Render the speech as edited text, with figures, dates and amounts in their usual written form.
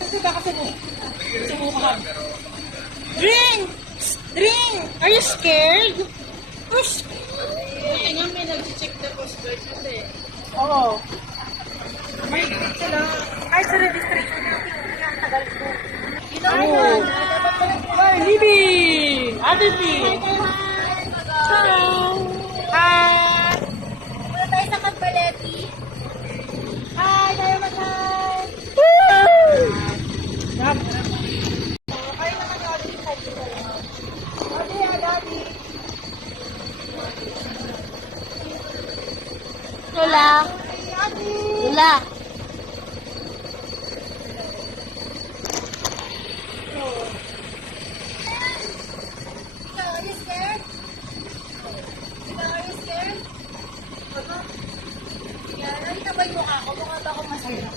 Kasi baka sumukan. Drink! Drink! Are you scared? Push! Buti nga may nag-check the Coast Guard kasi. Oo. May sila. Ay, sa registration natin. Ang tagal ko. Oh. Hi, Libby! Ate B! Hi! Muna tayo sa Magbaleti. Hi! Tayo mag-hi! Kayo naman yung ating side ko lang. Ate, Daddy! Lola. Lola. Are you scared? Are you scared? Yeah, nakita ba yung mukha ko? Mukha ba ako masaya?